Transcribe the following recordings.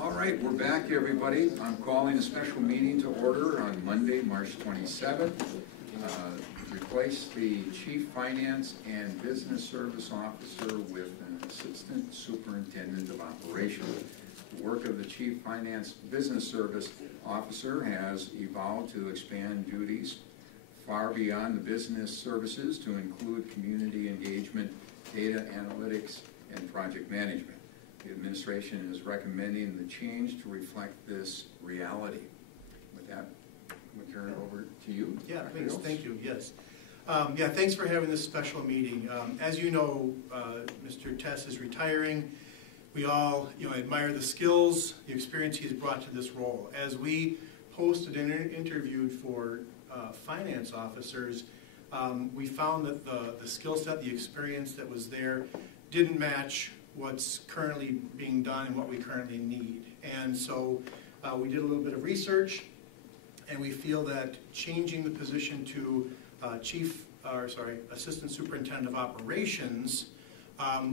All right, we're back, everybody. I'm calling a special meeting to order on Monday, March 27th. Replace the Chief Finance and Business Service Officer with an Assistant Superintendent of Operations. The work of the Chief Finance Business Service Officer has evolved to expand duties far beyond the business services to include community engagement, data analytics, and project management. The administration is recommending the change to reflect this reality. With that, I'm going to turn it over to you. Yeah, thanks. Thank you. Yes. Yeah, thanks for having this special meeting. As you know, Mr. Tess is retiring. We all, admire the skills, the experience he's brought to this role. As we posted and interviewed for finance officers, we found that the skill set, the experience that was there, didn't match what's currently being done and what we currently need. And so we did a little bit of research, and we feel that changing the position to Assistant Superintendent of Operations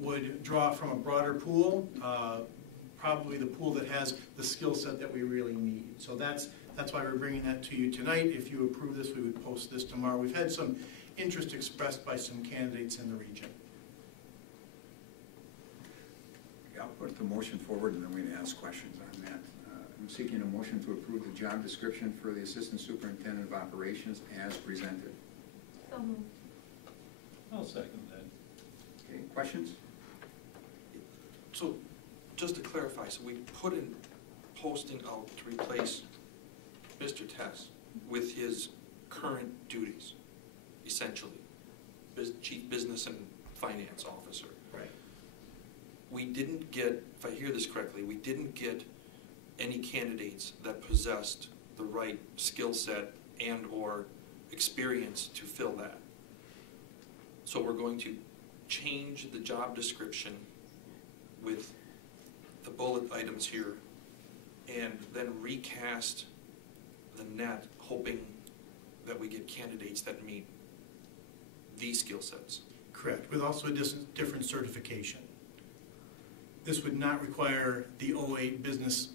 would draw from a broader pool, probably the pool that has the skill set that we really need. So that's why we're bringing that to you tonight. If you approve this, we would post this tomorrow. We've had some interest expressed by some candidates in the region. I'll put the motion forward and then we can ask questions on that. I'm seeking a motion to approve the job description for the Assistant Superintendent of Operations as presented. So moved. I'll second that. Okay, questions? So, just to clarify, so we put in posting out to replace Mr. Tess with his current duties, essentially, Chief Business and Finance Officer. Right. We didn't get, if I hear this correctly, we didn't get any candidates that possessed the right skill set and or experience to fill that. So we're going to change the job description with the bullet items here and then recast the net, hoping that we get candidates that meet these skill sets. Correct, with also a different certification. This would not require the 08 business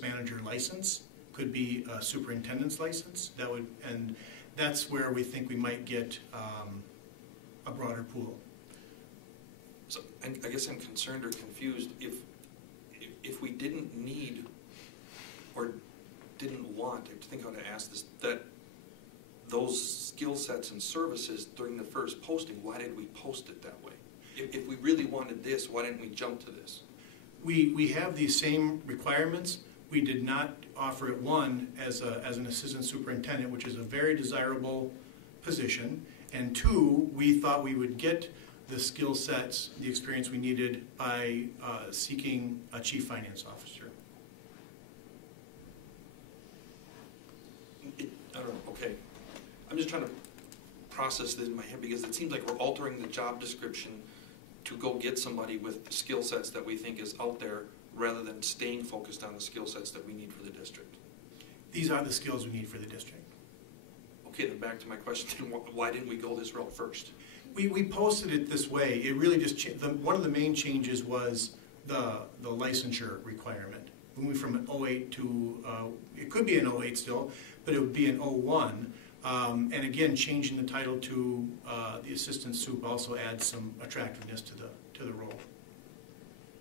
manager license. Could be a superintendent's license. That would, and that's where we think we might get a broader pool. So I guess I'm concerned or confused if we didn't need or didn't want, I think how to ask this, that those skill sets and services during the first posting, why did we post it that way? If we really wanted this, why didn't we jump to this? We have these same requirements. We did not offer it, one, as an assistant superintendent, which is a very desirable position, and two, we thought we would get the skill sets, the experience we needed by seeking a chief finance officer. I don't know, okay. I'm just trying to process this in my head because it seems like we're altering the job description to go get somebody with skill sets that we think is out there rather than staying focused on the skill sets that we need for the district. These are the skills we need for the district. Okay, then back to my question, why didn't we go this route first? We posted it this way. It really just, one of the main changes was the licensure requirement. Moving from an 08 to, it could be an 08 still, but it would be an 01. And again, changing the title to the assistant soup also adds some attractiveness to the role.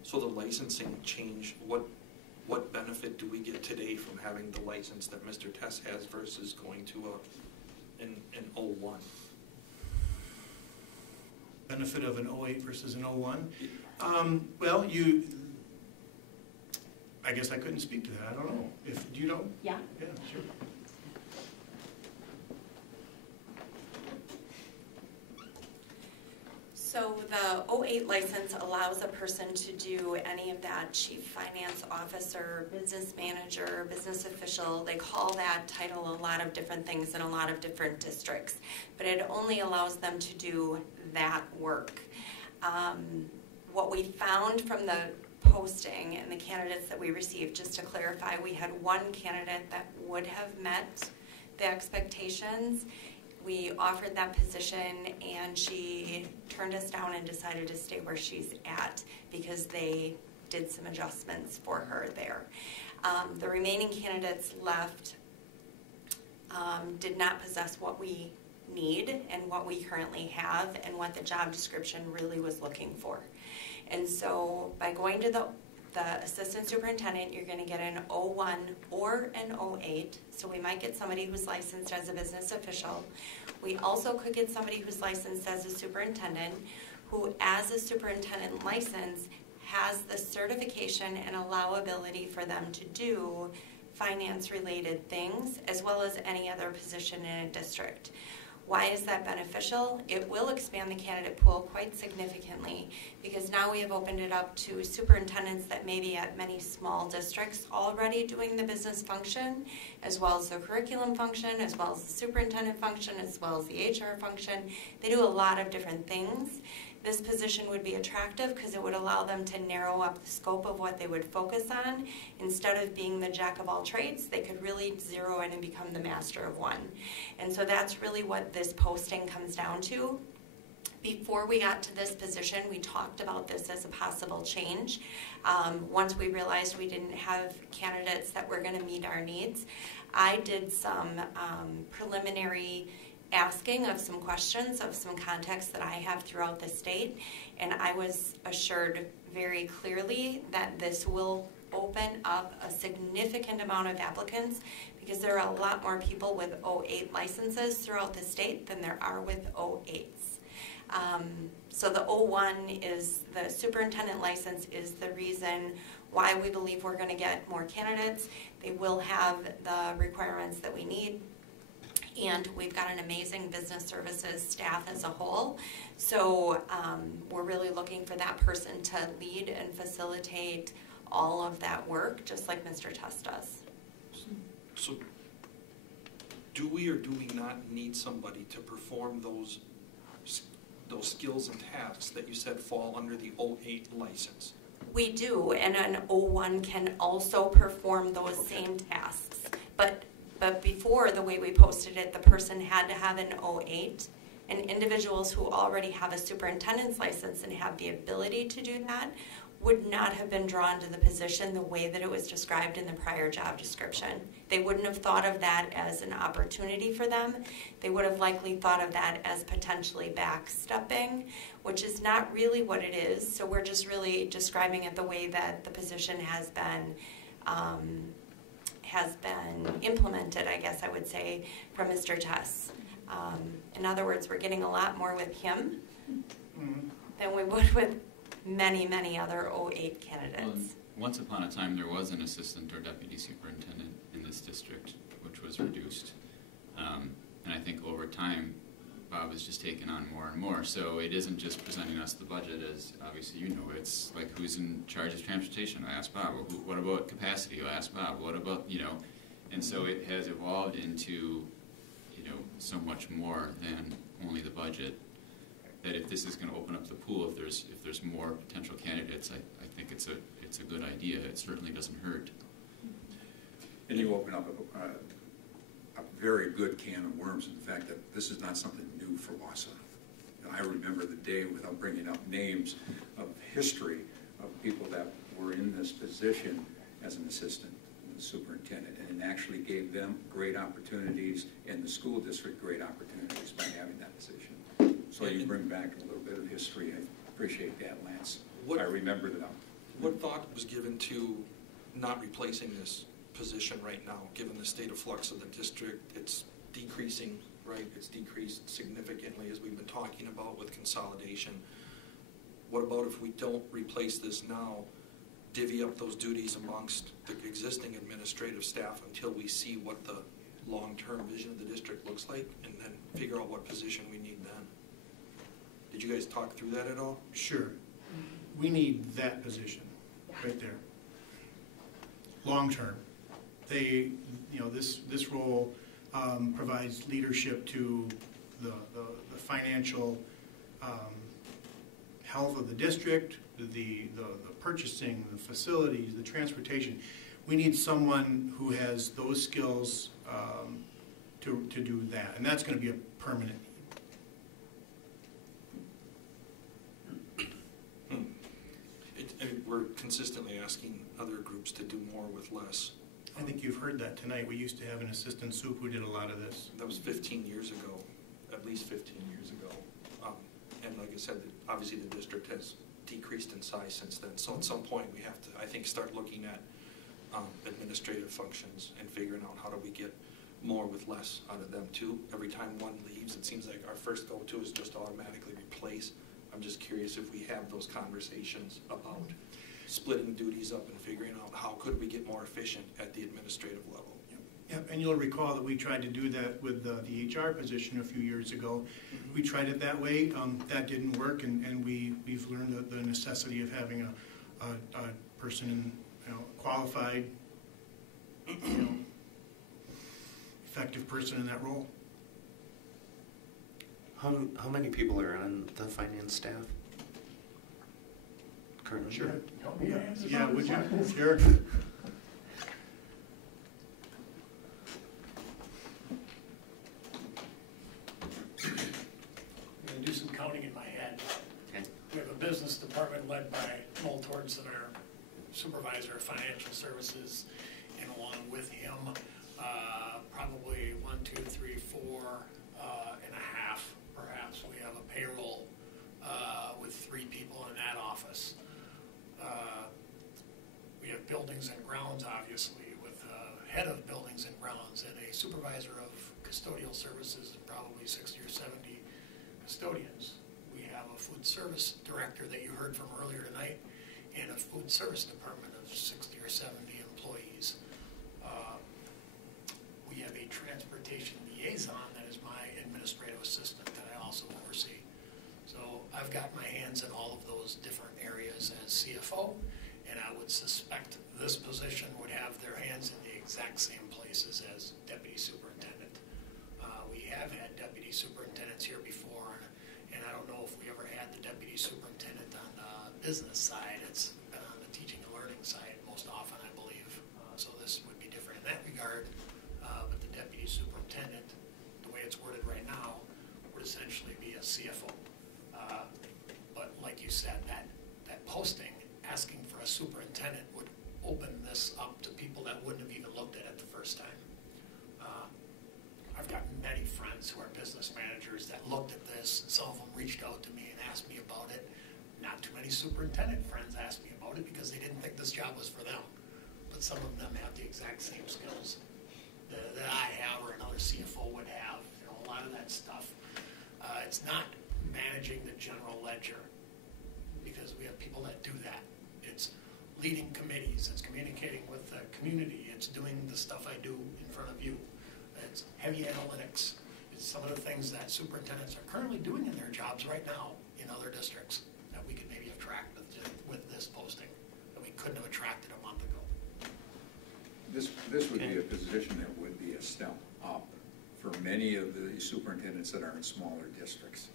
So the licensing change, what benefit do we get today from having the license that Mr. Tess has versus going to an 01? Benefit of an 08 versus an 01? Well, I guess I couldn't speak to that. I don't know. Do you know? Yeah. Yeah, sure. So The 08 license allows a person to do any of that: chief finance officer, business manager, business official. They call that title a lot of different things in a lot of different districts, but it only allows them to do that work. What we found from the posting and the candidates that we received, just to clarify, we had one candidate that would have met the expectations. We offered that position and she turned us down and decided to stay where she's at because they did some adjustments for her there. The remaining candidates left did not possess what we need and what we currently have and what the job description really was looking for. And so by going to the assistant superintendent, you're going to get an 01 or an 08. So we might get somebody who's licensed as a business official. We also could get somebody who's licensed as a superintendent who, as a superintendent license, has the certification and allowability for them to do finance-related things as well as any other position in a district. Why is that beneficial? It will expand the candidate pool quite significantly because now we have opened it up to superintendents that may be at many small districts already doing the business function, as well as the curriculum function, as well as the superintendent function, as well as the HR function. They do a lot of different things. This position would be attractive because it would allow them to narrow up the scope of what they would focus on. Instead of being the jack of all trades, they could really zero in and become the master of one. And so that's really what this posting comes down to. Before we got to this position, we talked about this as a possible change. Once we realized we didn't have candidates that were going to meet our needs, I did some preliminary asking of some questions of some contacts that I have throughout the state, and I was assured very clearly that this will open up a significant amount of applicants because there are a lot more people with 08 licenses throughout the state than there are with 08s. So the 01 is the superintendent license is the reason why we believe we're going to get more candidates. They will have the requirements that we need. And we've got an amazing business services staff as a whole. So we're really looking for that person to lead and facilitate all of that work, just like Mr. Tess does. So do we or do we not need somebody to perform those skills and tasks that you said fall under the 08 license? We do, and an 01 can also perform those same tasks. But before, the way we posted it, the person had to have an 08, and individuals who already have a superintendent's license and have the ability to do that would not have been drawn to the position the way that it was described in the prior job description. They wouldn't have thought of that as an opportunity for them. They would have likely thought of that as potentially backstepping, which is not really what it is. So we're just really describing it the way that the position has been implemented, I guess I would say, from Mr. Tess. In other words, we're getting a lot more with him than we would with many, many other 08 candidates. Well, once upon a time, there was an assistant or deputy superintendent in this district, which was reduced. And I think over time, Bob has just taken on more and more. So it isn't just presenting us the budget, as obviously you know. It's like, who's in charge of transportation? I asked Bob. What about capacity? I asked Bob. What about, you know? And so it has evolved into, you know, so much more than only the budget. That if this is going to open up the pool, if there's more potential candidates, I think it's a good idea. It certainly doesn't hurt. And you open up a very good can of worms in the fact that this is not something new for Wausau. I remember the day, without bringing up names, of history of people that were in this position as an assistant superintendent, and it actually gave them great opportunities and the school district great opportunities by having that position. So you bring back a little bit of history. I appreciate that, Lance. I remember that. What thought was given to not replacing this position right now, given the state of flux of the district? It's decreasing, right? It's decreased significantly, as we've been talking about, with consolidation. What about if we don't replace this now, divvy up those duties amongst the existing administrative staff until we see what the long-term vision of the district looks like, and then figure out what position we need then? Did you guys talk through that at all? Sure. We need that position right there. Long-term. They, this role provides leadership to the financial health of the district, the purchasing, the facilities, the transportation. We need someone who has those skills to do that, and that's going to be a permanent. We're consistently asking other groups to do more with less. I think you've heard that tonight. We used to have an assistant soup who did a lot of this. That was 15 years ago, at least 15 years ago. And like I said, obviously the district has decreased in size since then. So at some point we have to, I think, start looking at administrative functions and figuring out how do we get more with less out of them too. Every time one leaves, it seems like our first go-to is just to automatically replace. I'm just curious if we have those conversations about splitting duties up and figuring out how could we get more efficient at the administrative level. Yeah, and you'll recall that we tried to do that with the HR position a few years ago. We tried it that way. That didn't work, and we've learned the necessity of having a person, qualified, effective person in that role. How many people are on the finance staff currently? Sure. Yeah, would you? Sure. I'm going to do some counting in my head. Okay. We have a business department led by Noel Tornson, our supervisor of financial services, and along with him, probably 1, 2, 3, 4 and a half, perhaps. We have a payroll with 3 people in that office. We have buildings and grounds, obviously, with a head of buildings and grounds and a supervisor of custodial services and probably 60 or 70 custodians. We have a food service director that you heard from earlier tonight and a food service department of 60 or 70 employees. We have a transportation liaison that is my administrative assistant that I also oversee. So I've got my hands in all of those different areas as CFO, and I would suspect this position would have their hands in the exact same places as deputy superintendent. We have had deputy superintendents here before, and I don't know if we ever had the deputy superintendent on the business side. It's been on the teaching and learning side most often, I believe. So this would be different in that regard. But the deputy superintendent, the way it's worded right now, would essentially be a CFO. But like you said, that posting, asking for a superintendent, would open this up to people that wouldn't have even looked at it the first time. I've got many friends who are business managers that looked at this, and some of them reached out to me and asked me about it. Not too many superintendent friends asked me about it because they didn't think this job was for them. But some of them have the exact same skills that I have or another CFO would have. A lot of that stuff. It's not managing the general ledger, because we have people that do that. It's leading committees. It's communicating with the community. It's doing the stuff I do in front of you. It's heavy analytics. It's some of the things that superintendents are currently doing in their jobs right now in other districts that we could maybe attract with this posting that we couldn't have attracted a month ago. This would be a position that would be a step up for many of the superintendents that are in smaller districts,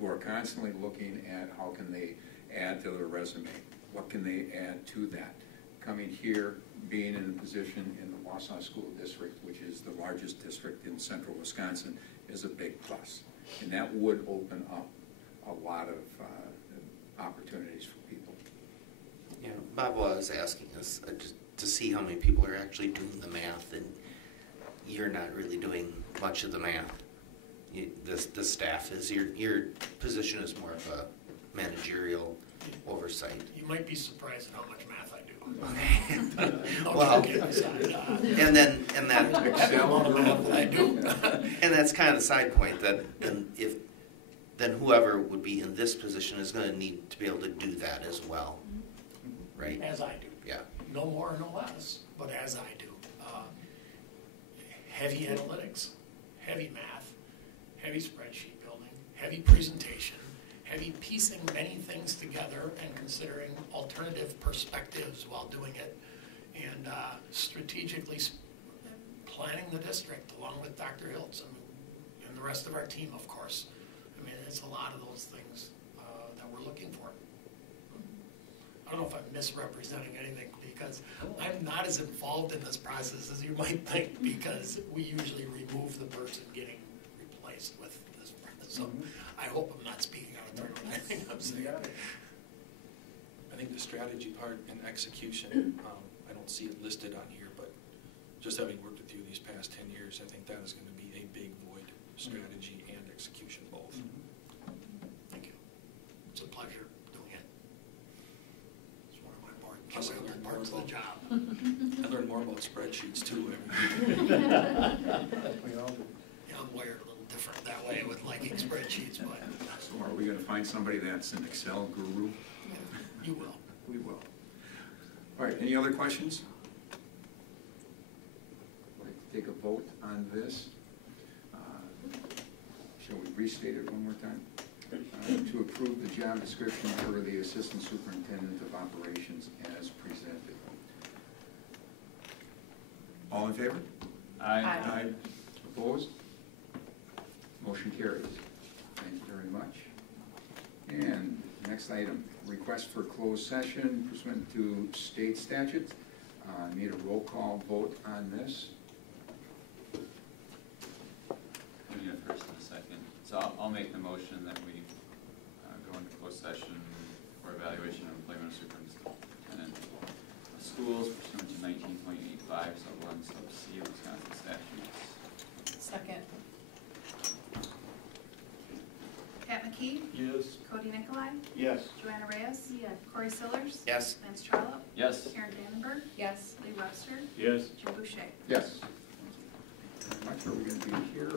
who are constantly looking at how can they add to their resume, what can they add to that. Coming here, being in a position in the Wausau School District, which is the largest district in central Wisconsin, is a big plus. And that would open up a lot of opportunities for people. Yeah, Bob was asking us just to see how many people are actually doing the math, and you're not really doing much of the math. The staff is, your position is more of a managerial oversight. You might be surprised at how much math I do. Well, and that Excel, I do. And that's kind of the side point, that then whoever would be in this position is going to need to be able to do that as well, right? As I do. Yeah. No more, no less, but as I do. Heavy analytics, heavy math, heavy spreadsheet building, heavy presentation, heavy piecing many things together and considering alternative perspectives while doing it, and strategically planning the district along with Dr. Hiltz and the rest of our team, of course. I mean, it's a lot of those things that we're looking for. I don't know if I'm misrepresenting anything, because I'm not as involved in this process as you might think, because we usually remove the person getting replaced with this person. So I hope I'm not speaking out of turn when I think I'm saying. I think the strategy part and execution, I don't see it listed on here, but just having worked with you these past 10 years, I think that is going to be a big void, strategy and execution both. Thank you. It's a pleasure doing it. It's one of my Plus, I learned more parts of the about- job. I learned more about spreadsheets too. Yeah, I'm wired a little different that way with liking spreadsheets, but So are we going to find somebody that's an Excel guru? you will. We will. All right, any other questions? I'd like to take a vote on this. Shall we restate it one more time? To approve the job description for the Assistant Superintendent of Operations as presented. All in favor? Aye. Opposed? Motion carries. Thank you very much. And next item, request for closed session pursuant to state statutes. Need a roll call vote on this. We need a first and a second. So I'll make the motion that we go into closed session for evaluation of employment of superintendent of schools pursuant to 19.85 sub 1 sub C of Wisconsin statutes. Second. Pat McKee? Yes. Cody Nicolai? Yes. Joanna Reyes? Yes. Corey Sillers? Yes. Lance Trollope? Yes. Karen Vandenberg? Yes. Lee Webster? Yes. Jim Boucher? Yes. Thank you very much. Are we going to be here?